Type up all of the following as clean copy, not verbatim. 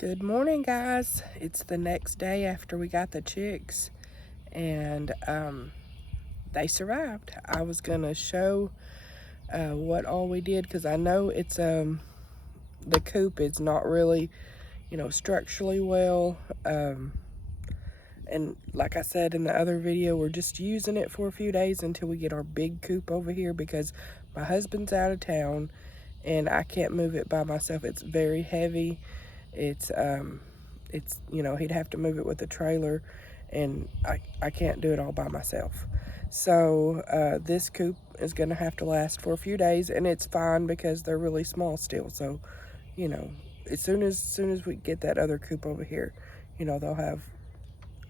Good morning, guys. It's the next day after we got the chicks, and they survived. I was gonna show what all we did, because I know it's the coop is not really, structurally well. And like I said in the other video, we're just using it for a few days until we get our big coop over here, because my husband's out of town and I can't move it by myself. It's very heavy. It's he'd have to move it with a trailer, and I can't do it all by myself. So this coop is gonna have to last for a few days, and it's fine because they're really small still. So, as soon as we get that other coop over here, they'll have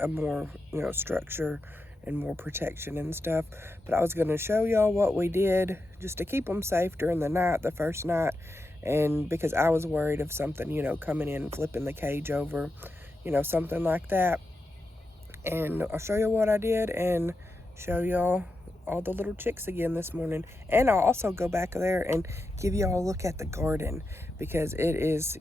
a more, structure and more protection and stuff. But I was going to show y'all what we did just to keep them safe during the night, the first night, and because I was worried of something, coming in and flipping the cage over, something like that. And I'll show you what I did and show y'all all the little chicks again this morning. And I'll also go back there and give y'all a look at the garden, because it is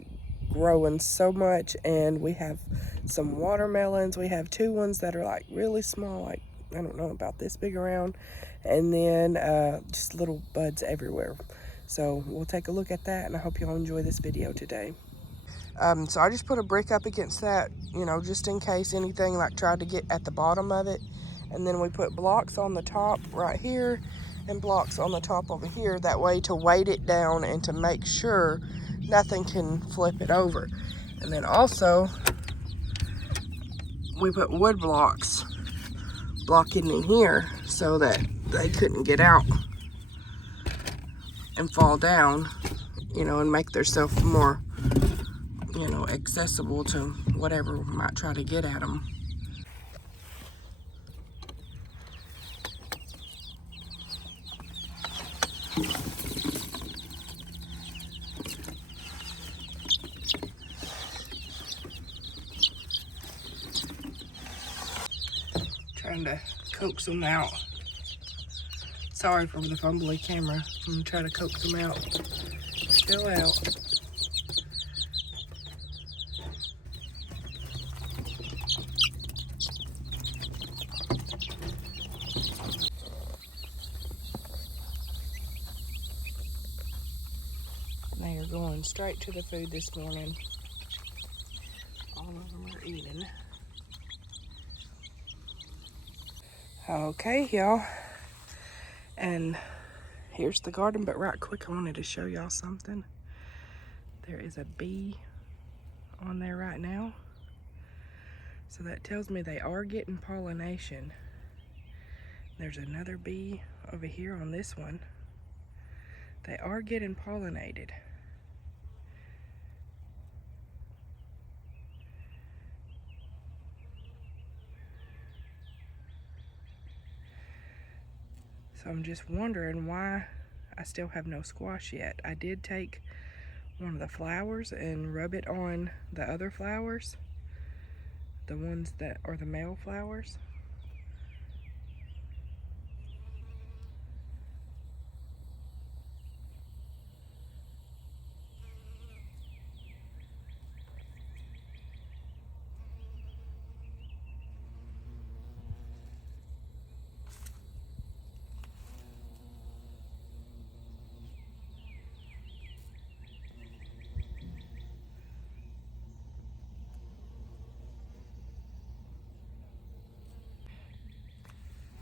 growing so much. And we have some watermelons. We have two ones that are like really small, like I don't know, about this big around, and then just little buds everywhere. So we'll take a look at that, and I hope y'all enjoy this video today. So I just put a brick up against that, just in case anything like tried to get at the bottom of it. And then we put blocks on the top right here and blocks on the top over here, that way to weight it down and to make sure nothing can flip it over. And then also we put wood blocks blocking in here so that they couldn't get out and fall down, and make themselves more, accessible to whatever might try to get at them. Trying to coax them out. Sorry for the fumbly camera. I'm gonna try to coax them out. Still out. They are going straight to the food this morning. All of them are eating. Okay, y'all. And here's the garden, but right quick, I wanted to show y'all something. There is a bee on there right now. So that tells me they are getting pollination. There's another bee over here on this one. They are getting pollinated. So I'm just wondering why I still have no squash yet. I did take one of the flowers and rub it on the other flowers, the ones that are the male flowers.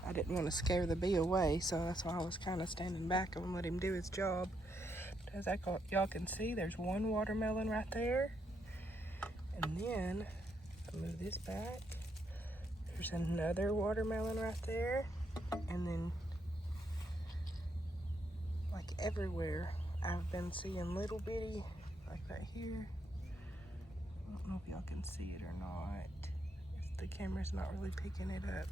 I didn't want to scare the bee away, so that's why I was kind of standing back and let him do his job. As y'all can see, there's one watermelon right there. And then, I'll move this back. There's another watermelon right there. And then, like everywhere, I've been seeing little bitty, like right here. I don't know if y'all can see it or not. The camera's not really picking it up.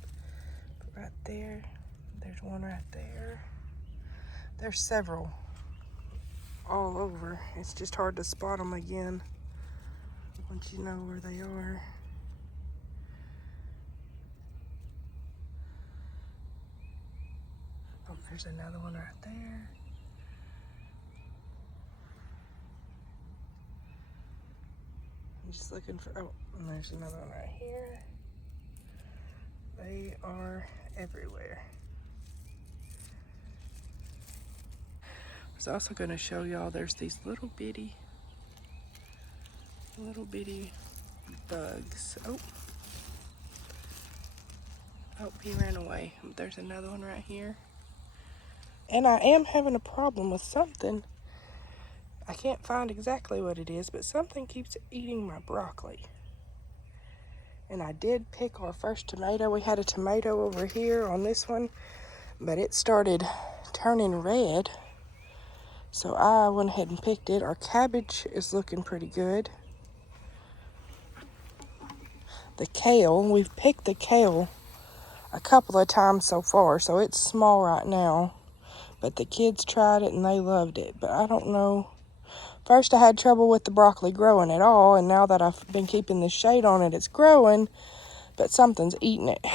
But right there, there's one right there. There's several all over. It's just hard to spot them again once you know where they are. Oh, there's another one right there. just looking for, oh, and there's another one right here. They are everywhere. I was also going to show y'all there's these little bitty bugs. Oh, he ran away. There's another one right here. And I am having a problem with something. I can't find exactly what it is, but something keeps eating my broccoli. And I did pick our first tomato. We had a tomato over here on this one, but it started turning red. So I went ahead and picked it. Our cabbage is looking pretty good. The kale, we've picked the kale a couple of times so far, so it's small right now. But the kids tried it and they loved it. But I don't know. First I had trouble with the broccoli growing at all, and now that I've been keeping the shade on it, it's growing, but something's eating it.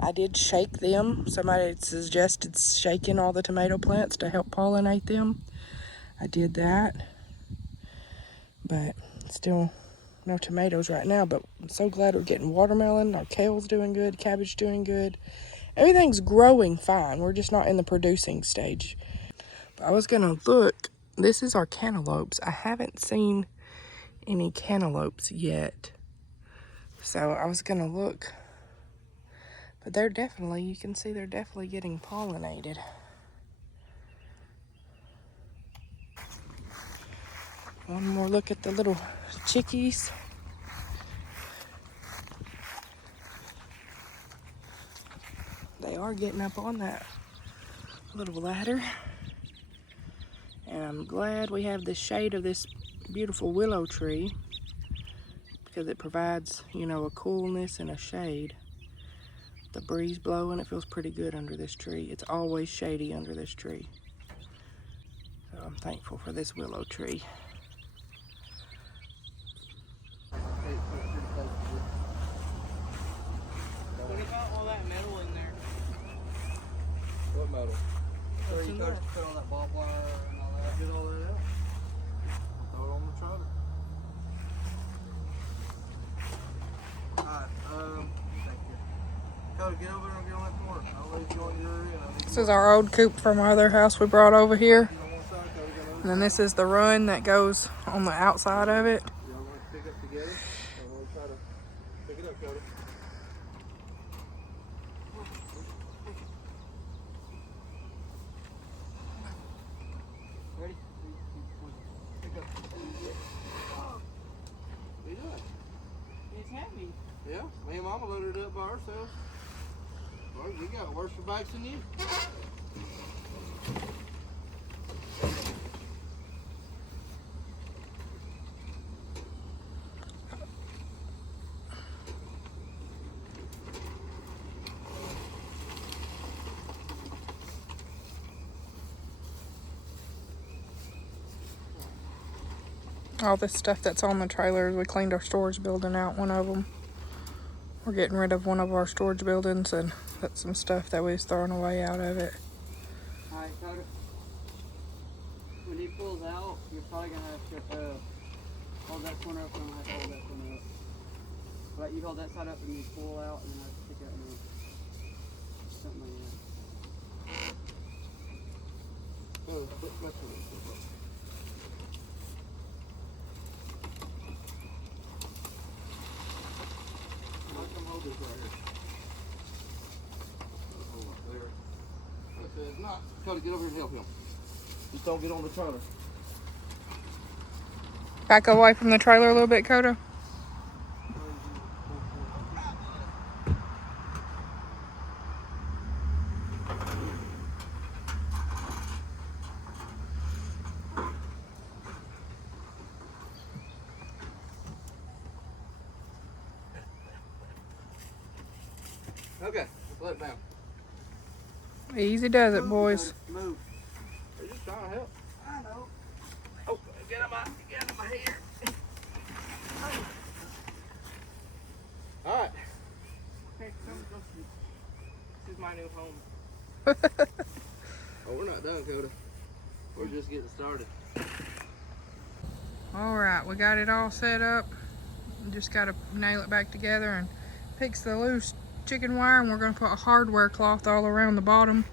I did shake them. Somebody suggested shaking all the tomato plants to help pollinate them. I did that, but still no tomatoes right now. But I'm so glad we're getting watermelon. Our kale's doing good, cabbage doing good. Everything's growing fine. We're just not in the producing stage. But I was gonna look. This is our cantaloupes. I haven't seen any cantaloupes yet. So I was gonna look. But they're definitely, you can see they're definitely getting pollinated. One more look at the little chickies. They are getting up on that little ladder. And I'm glad we have the shade of this beautiful willow tree, because it provides, you know, a coolness and a shade. The breeze blowing, it feels pretty good under this tree. It's always shady under this tree. So I'm thankful for this willow tree. What about all that metal in there? What metal? Where you put all that barbed wire and all that? Get all that out. Throw it on the trailer. Alright, thank you. Cody, get over there and get on that corner. I'll leave you on your end. This is our old coop from our other house we brought over here. And then this is the run that goes on the outside of it. Y'all want to pick up together? And we'll try to pick it up, Cody. Ready? Pick up. What are you doing? It's heavy. Yeah, me and Mama loaded it up by ourselves. Well, we got worse for bikes than you. All this stuff that's on the trailers, we cleaned our storage building out, one of them. We're getting rid of one of our storage buildings and put some stuff that we was throwing away out of it. Alright, Cody. When he pulls out, you're probably going to have to hold that corner up and I'll have to hold that corner up. But you hold that side up and you pull out and then I have to stick it out and something like that. Come hold this right here. Hold up there. If it's not, Cody, get over here and help him. Just don't get on the trailer. Back away from the trailer a little bit, Coda. Okay, let it down. Easy does it, boys. Move. They're just trying to help. I know. Oh, get him out of my hair. All right. Okay, come go sleep. This is my new home. Oh, we're not done, Coda. We're just getting started. All right, we got it all set up. Just got to nail it back together and fix the loose chicken wire, and we're going to put a hardware cloth all around the bottom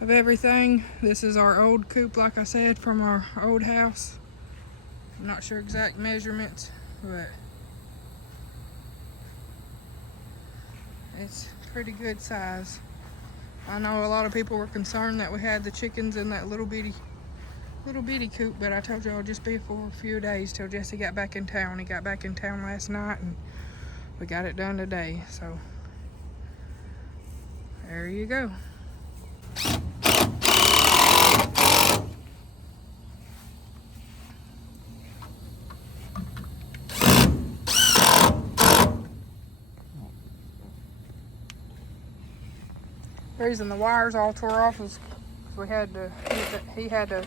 of everything. This is our old coop, like I said, from our old house. I'm not sure exact measurements, but it's pretty good size. I know a lot of people were concerned that we had the chickens in that little bitty coop, but I told you I'll just be for a few days till Jesse got back in town. He got back in town last night and we got it done today. So there you go. The reason the wires all tore off was we had to, he had to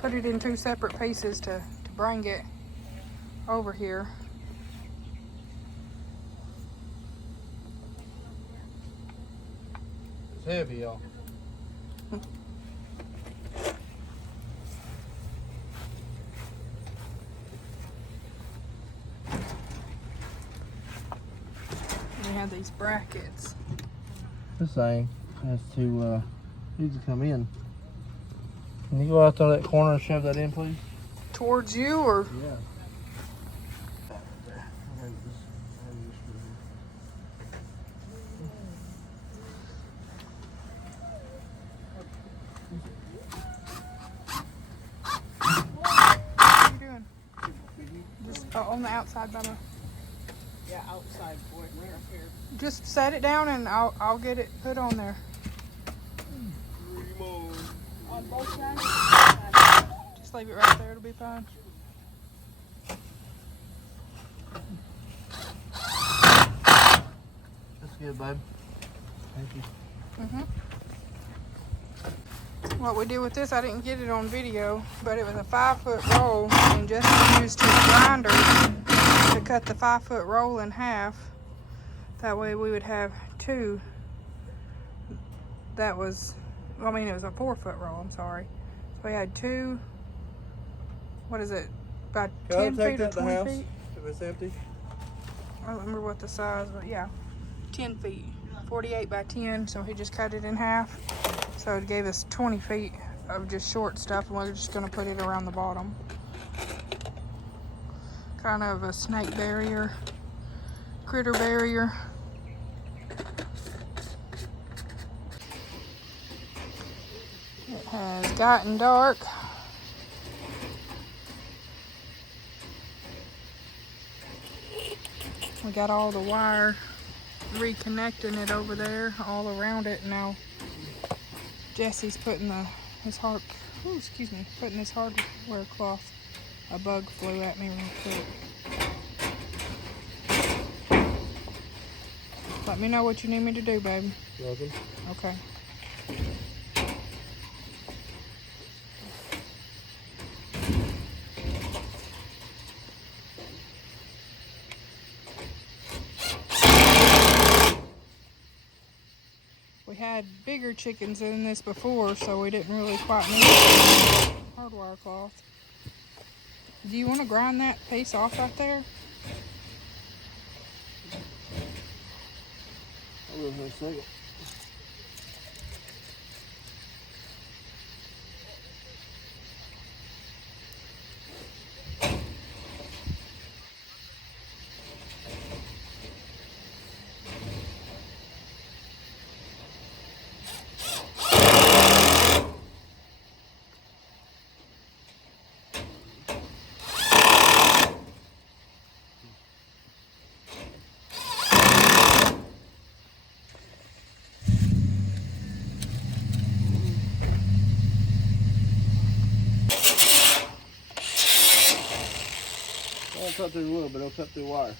put it in two separate pieces to bring it over here. It's heavy, y'all. We had these brackets. This thing has to needs to come in. Can you go out to that corner and shove that in, please? Towards you, or? Yeah. What are you doing? Just on the outside, Bubba. Yeah, outside for it, right up here. Just set it down and I'll get it put on there. On both sides? Just leave it right there, it'll be fine. That's good, babe. Thank you. What we did with this, I didn't get it on video, but it was a 5-foot roll, and Justin used his grinder to cut the 5-foot roll in half. That way we would have two. That was, well, I mean, it was a 4-foot roll, I'm sorry. So we had two, what is it, about 10 feet or 20 feet? If it's empty. I don't remember what the size, but yeah, 10 feet, 48 by 10, so he just cut it in half. So it gave us 20 feet of just short stuff, and we're just gonna put it around the bottom. Kind of a snake barrier, critter barrier. It has gotten dark. We got all the wire reconnecting it over there, all around it. Now Jesse's putting putting his hardware cloth. A bug flew at me real quick. Let me know what you need me to do, baby. Nothing. Okay. We had bigger chickens in this before, so we didn't really quite need hardwire cloth. Do you want to grind that piece off right there? I will in a second. Won't cut through wood, but it'll cut through wire.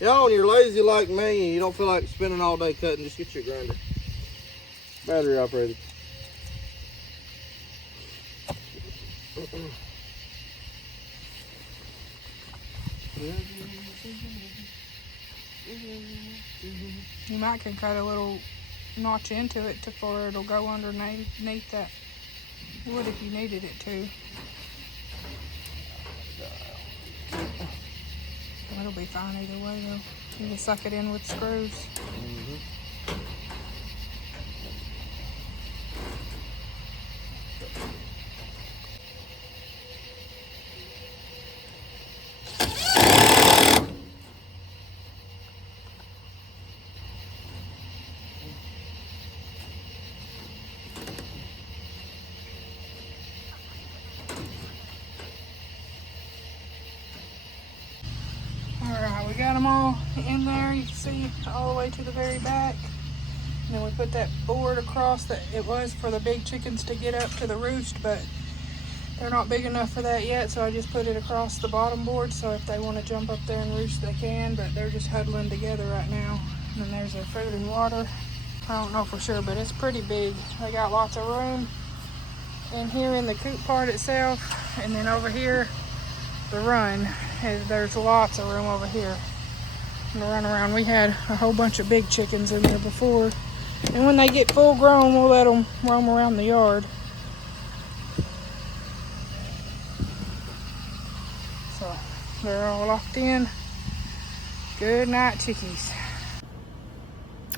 Y'all, when you're lazy like me and you don't feel like spending all day cutting, just get your grinder. Battery operated. You might can cut a little notch into it for it'll go underneath that would if you needed it to. It'll be fine either way though. You can suck it in with screws. Alright, we got them all in there. You can see all the way to the very back. And then we put that board across that it was for the big chickens to get up to the roost, but they're not big enough for that yet, so I just put it across the bottom board so if they want to jump up there and roost they can, but they're just huddling together right now. And then there's their food and water. I don't know for sure, but it's pretty big. They got lots of room in here in the coop part itself, and then over here the run, there's lots of room over here to run around. We had a whole bunch of big chickens in there before, and when they get full grown we'll let them roam around the yard. So they're all locked in. Good night, chickies.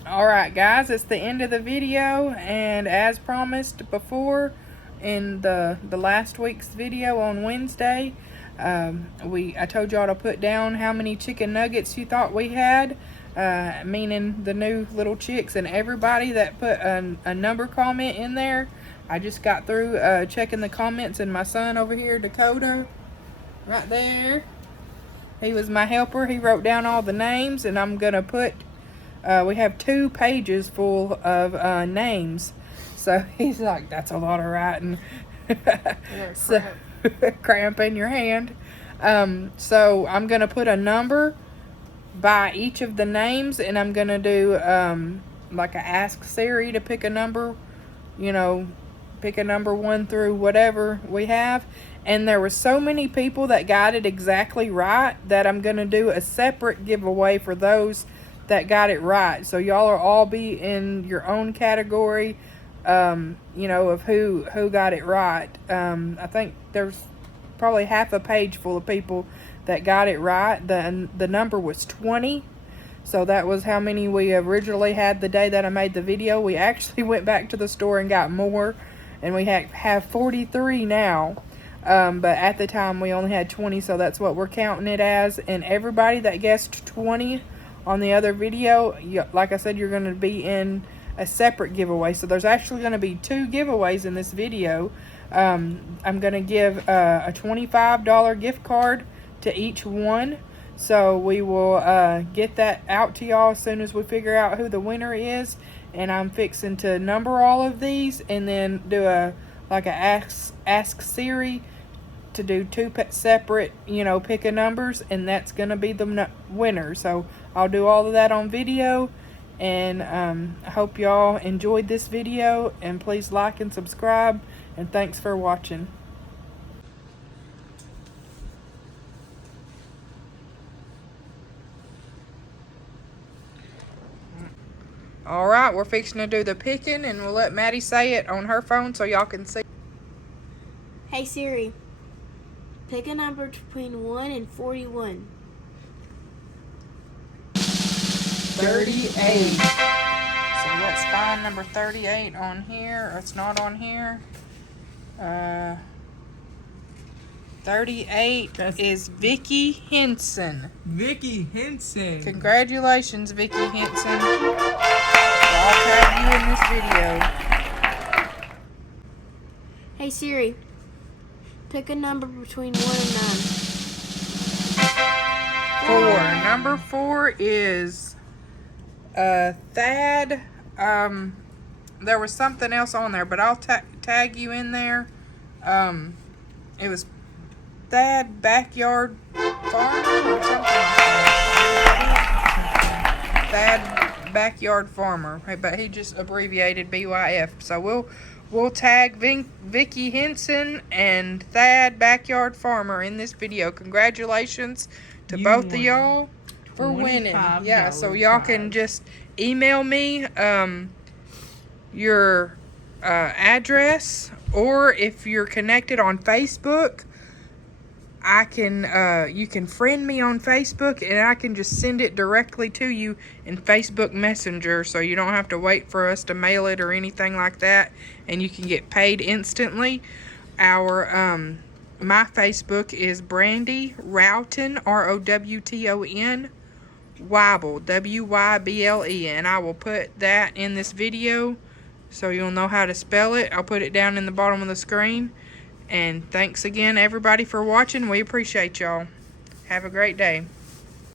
Alright guys, it's the end of the video, and as promised before in the last week's video on Wednesday, I told y'all to put down how many chicken nuggets you thought we had, meaning the new little chicks, and everybody that put a number comment in there. I just got through checking the comments, and my son over here, Dakota, right there, he was my helper. He wrote down all the names, and I'm gonna put we have 2 pages full of names, so he's like, that's a lot of writing. So cramp in your hand. So I'm gonna put a number by each of the names, and I'm gonna do like a ask Siri to pick a number, you know, pick a number 1 through whatever we have. And there were so many people that got it exactly right that I'm gonna do a separate giveaway for those that got it right. So y'all will all be in your own category, you know, of who got it right. I think there's probably half a page full of people that got it right. The number was 20. So that was how many we originally had the day that I made the video. We actually went back to the store and got more, and we have 43 now. But at the time we only had 20, so that's what we're counting it as. And everybody that guessed 20 on the other video, like I said, you're going to be in a separate giveaway. So there's actually going to be 2 giveaways in this video. I'm going to give a $25 gift card to each one. So we will get that out to y'all as soon as we figure out who the winner is. And I'm fixing to number all of these and then do a ask Siri to do 2 separate, you know, pick a numbers, and that's going to be the winner. So I'll do all of that on video, and I hope y'all enjoyed this video, and please like and subscribe, and thanks for watching. Alright, we're fixing to do the picking, and we'll let Maddie say it on her phone so y'all can see. Hey Siri, pick a number between 1 and 41. 38. So let's find number 38 on here. It's not on here. 38 is Vicky Hinson. Vicky Hinson. Congratulations, Vicky Hinson. I'll tag you in this video. Hey Siri, pick a number between 1 and 9. 4. Number 4 is Thad. There was something else on there, but I'll tag you in there. It was Thad Backyard Farmer or something like that. Thad Backyard Farmer, but he just abbreviated BYF. So we'll tag Vicky Hinson and Thad Backyard Farmer in this video. Congratulations to both of y'all for winning. Yeah, so y'all can just email me your address Or if you're connected on Facebook, I can you can friend me on Facebook, and I can just send it directly to you in Facebook Messenger, so you don't have to wait for us to mail it or anything like that, and you can get paid instantly. Our my Facebook is Brandy Rowton, Rowton Wyble, Wyble, and I will put that in this video so you'll know how to spell it. I'll put it down in the bottom of the screen. And thanks again, everybody, for watching. We appreciate y'all. Have a great day.